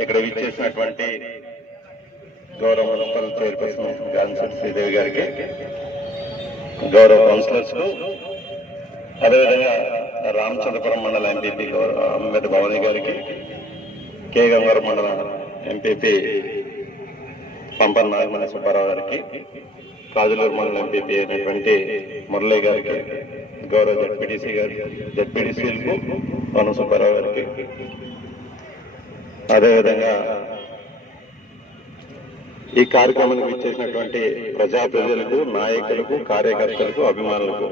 ఇక్కడ విచ్చేసినటువంటి గౌరవ మున్సిపల్ చైర్పర్సన్ గాన్సర్ శ్రీదేవి గారికి గౌరవ కౌన్సిలర్స్కు అదేవిధంగా రామచంద్రపురం మండల ఎంపీపీ అంబేద్ భవానీ గారికి కే గంగారం మండల ఎంపీపీ పంపన్ నాగమణి సుబ్బారావు గారికి కాజులూరు మండల ఎంపీపీ అయినటువంటి మురళీ గారికి గౌరవ జడ్పీటీసీ గారి జడ్పీటీసీలకు వన సుబ్బారావు గారికి అదేవిధంగా ఈ కార్యక్రమానికి ఇచ్చేసినటువంటి ప్రజా ప్రజలకు నాయకులకు కార్యకర్తలకు అభిమానులకు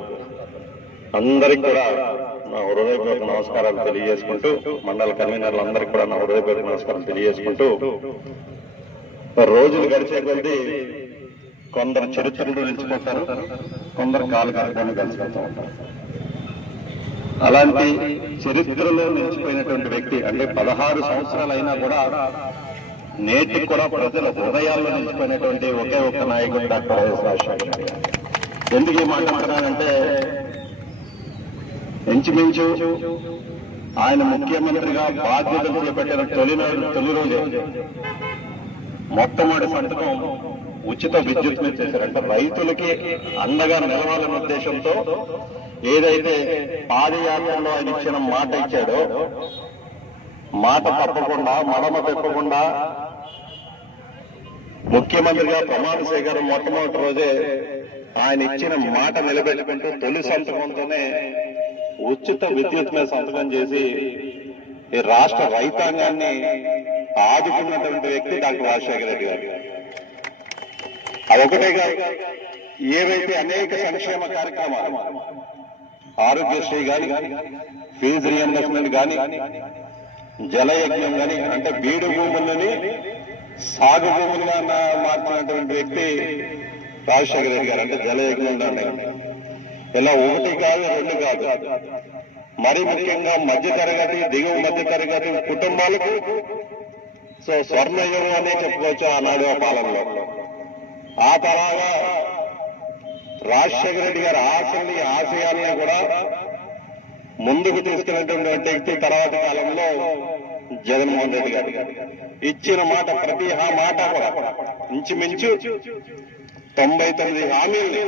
అందరికి కూడా నా హృదయపూర్వక నమస్కారాలు తెలియజేసుకుంటూ మండల కన్వీనర్లందరికీ కూడా నా హృదయపూర్వక నమస్కారం తెలియజేసుకుంటూ రోజులు గడిచే కొద్దీ కొందరు చరిత్రలు నిలిచిపోతారు కొందరు కాలు కార్యక్రమం కలిసిపోతూ ఉంటారు. అలాంటి చరిత్రలో నిలిచిపోయినటువంటి వ్యక్తి అంటే పదహారు సంవత్సరాలైనా కూడా నేటికి కూడా ప్రజల హృదయాల్లో నిలిచిపోయినటువంటి ఒకే ఒక్క నాయకుడు డాక్టర్ వైఎస్ రాజశేఖర ఎందుకు ఈ మాట అంటున్నానంటే ఇంచుమించు ఆయన ముఖ్యమంత్రిగా బాధ్యతలు చేపట్టిన తొలి తొలి రోజే. మొట్టమొదటి సంతకం ఉచిత విద్యుత్ చేశారు చేశారంటే రైతులకి అండగా నిలవాలన్న ఉద్దేశంతో ఏదైతే పాదయాత్రలో ఆయన ఇచ్చిన మాట ఇచ్చాడో మాట తప్పకుండా మడమ తప్పకుండా ముఖ్యమంత్రిగా ప్రమాణ స్వీకారం మొట్టమొదటి రోజే ఆయన ఇచ్చిన మాట నిలబెట్టుకుంటూ తొలి సంతకంతోనే ఉచిత విద్యుత్ మీద సంతకం చేసి ఈ రాష్ట్ర రైతాంగాన్ని ఆదుకున్నటువంటి వ్యక్తి డాక్టర్ రాజశేఖర రెడ్డి గారు. అదొకటే కాదు. ఏవైతే అనేక సంక్షేమ కార్యక్రమాలు ఆరోగ్యశ్రీ గాని ఫీజు రియంబర్స్మెంట్ గాని జలయజ్ఞం గాని అంటే బీడు భూములని సాగు భూములుగా మార్చినటువంటి వ్యక్తి రాజశేఖర రెడ్డి గారు అంటే జలయజ్ఞం దాన్ని ఇలా ఒకటి కాదు రెండు కాదు. మరి ముఖ్యంగా మధ్య తరగతి దిగువ మధ్య తరగతి కుటుంబాలకు సో స్వర్ణయుగం అనే చెప్పుకోవచ్చు ఆనాడు పాలనలో. ఆ తర్వాత రాజశేఖర రెడ్డి గారి ఆశల్ని ఆశయాల్ని కూడా ముందుకు తీసుకెళ్ళినటువంటి వ్యక్తి తర్వాత కాలంలో జగన్మోహన్ రెడ్డి గారు. ఇచ్చిన మాట ప్రతి ఆ మాట కూడా ఇంచుమించు తొంభై తొమ్మిది హామీల్ని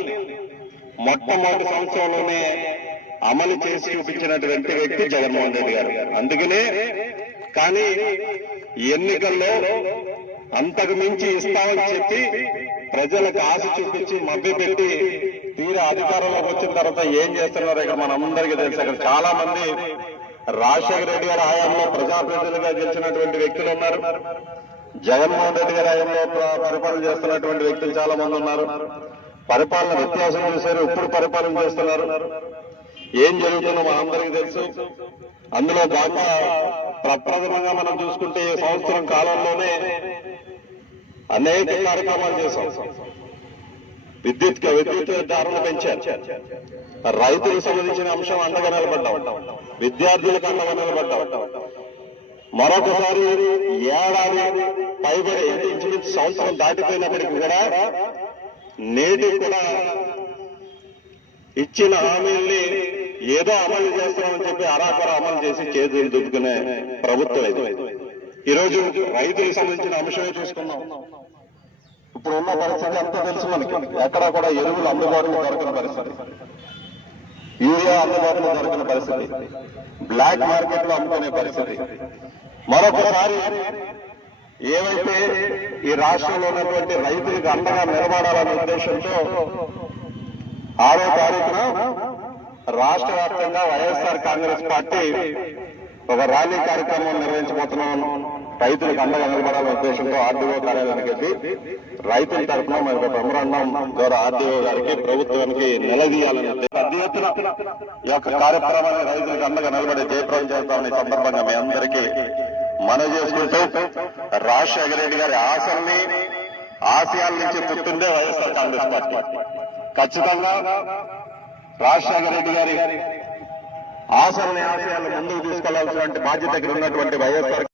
మొట్టమొదటి సంవత్సరంలోనే అమలు చేసి చూపించినటువంటి వ్యక్తి జగన్మోహన్ రెడ్డి గారు. అందుకనే కానీ ఎన్నికల్లో అంతకు మించి ఇస్తామని చెప్పి ప్రజలకు ఆశ చూపించి మభ్యపెట్టి తీరా అధికారంలోకి వచ్చిన తర్వాత ఏం చేస్తున్నారు ఇక్కడ మనందరికీ తెలుసు. అక్కడ చాలా మంది రాజశేఖర రెడ్డి గారి హయాంలో ప్రజాప్రతినిధులుగా గెలిచినటువంటి వ్యక్తులు ఉన్నారు. జగన్మోహన్ రెడ్డి గారి హయాంలో పరిపాలన చేస్తున్నటువంటి వ్యక్తులు చాలా మంది ఉన్నారు. పరిపాలన వ్యత్యాసం చేశారు. ఇప్పుడు పరిపాలన చేస్తున్నారు. ఏం జరుగుతుందో మనందరికీ తెలుసు. అందులో బాగా ప్రప్రథమంగా మనం చూసుకుంటే ఈ సంవత్సరం కాలంలోనే అనేక కార్యక్రమాలు చేశాం. విద్యుత్ విద్యుత్ ధరలు పెంచారు. రైతులకు సంబంధించిన అంశం అండగా నిలబడ్డాం. విద్యార్థులకు అండగా నిలబడ్డాం. మరొకసారి ఏడాది పైబడి ఇంచుమించు సంవత్సరం దాటిపోయినప్పటికీ కూడా నేటి కూడా ఇచ్చిన హామీల్ని ఏదో అమలు చేస్తామని చెప్పి అరాకర అమలు చేసి చేతులు దుక్కునే ప్రభుత్వం ఇది. ఈ రోజు రైతులకు సంబంధించిన అంశమే చూసుకున్నాం ఇప్పుడు ఉన్న పరిస్థితి అంతా తెలుసు మనకి. ఎక్కడా కూడా ఎరువులు అందుబాటులో దొరకని పరిస్థితి. యూరియా అందుబాటులో దొరకని పరిస్థితి. బ్లాక్ మార్కెట్లో అమ్ముకునే పరిస్థితి. మరొకసారి ఏవైతే ఈ రాష్ట్రంలో ఉన్నటువంటి రైతులకు అండగా నిలబడాలనే ఉద్దేశంతో ఆరో తారీఖున రాష్ట్ర వ్యాప్తంగా వైఎస్ఆర్ కాంగ్రెస్ పార్టీ ఒక ర్యాలీ కార్యక్రమం నిర్వహించబోతున్నాను రైతులకు అండగా నిలబడాలనే ఉద్దేశంతో ఆర్డీఓ కార్యాలయానికి వెళ్ళి రైతుల తరఫున మరి ఒక మెమరాండం ద్వారా ఆర్డీఓ గారికి ప్రభుత్వానికి నిలదీయాలని పెద్ద ఎత్తున ఈ యొక్క కార్యక్రమాన్ని రైతులకు అండగా నిలబడి జయప్రదం చేస్తామని సందర్భంగా మీ అందరికీ మనవి చేసుకుంటూ రాజశేఖర రెడ్డి గారి ఆశల్ని ఆశయాల నుంచి పుట్టిందే వైఎస్ఆర్ కాంగ్రెస్ పార్టీ. ఖచ్చితంగా రాజశేఖర రెడ్డి గారి ఆశల్ని ఆశయాలను ముందుకు తీసుకెళ్ళాల్సినటువంటి బాధ్యత ఇక్కడ ఉన్నటువంటి వైఎస్ఆర్